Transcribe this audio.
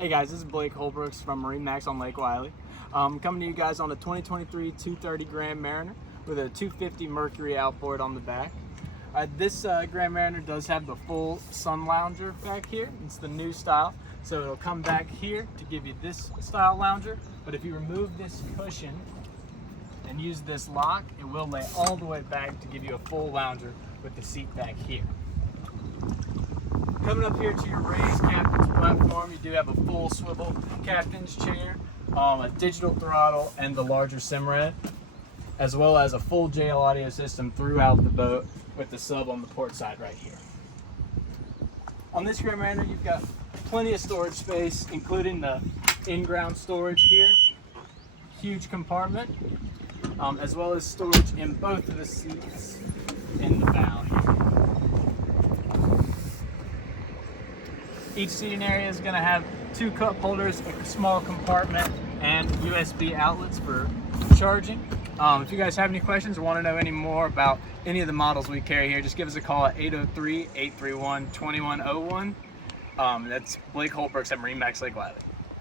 Hey guys, this is Blake Holbrooks from MarineMax on Lake Wylie. Coming to you guys on a 2023 230 Grand Mariner with a 250 Mercury outboard on the back. This Grand Mariner does have the full sun lounger back here. It's the new style, so it'll come back here to give you this style lounger. But if you remove this cushion and use this lock, it will lay all the way back to give you a full lounger with the seat back here. Coming up here to your raised captain's platform, you do have a full swivel captain's chair, a digital throttle, and the larger Simrad, as well as a full JL audio system throughout the boat with the sub on the port side right here. On this Grand Mariner, you've got plenty of storage space, including the in-ground storage here, huge compartment, as well as storage in both of the seats in the bow here. Each seating area is going to have 2 cup holders, a small compartment, and USB outlets for charging. If you guys have any questions or want to know any more about any of the models we carry here, just give us a call at 803-831-2101. That's Blake Holbrooks at MarineMax Lake Wylie.